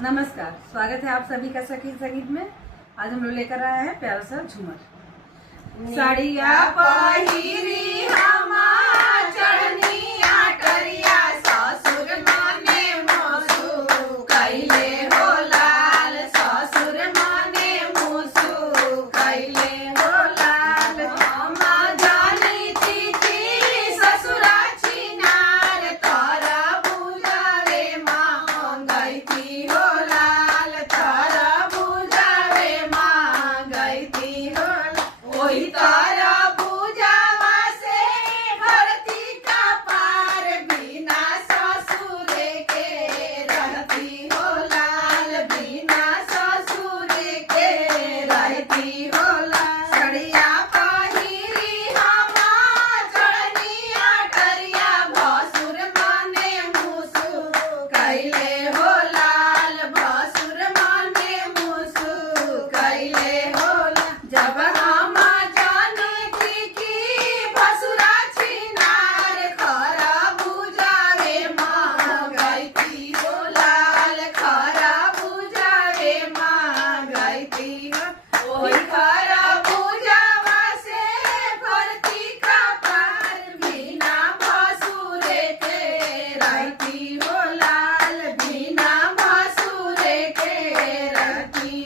नमस्कार, स्वागत है आप सभी का सखी संगीत में। आज हम लोग लेकर आए हैं प्यारा सा झूमर। साड़िया पहिरी हमा चढ़निया करिया ससुर माने मोसू कैले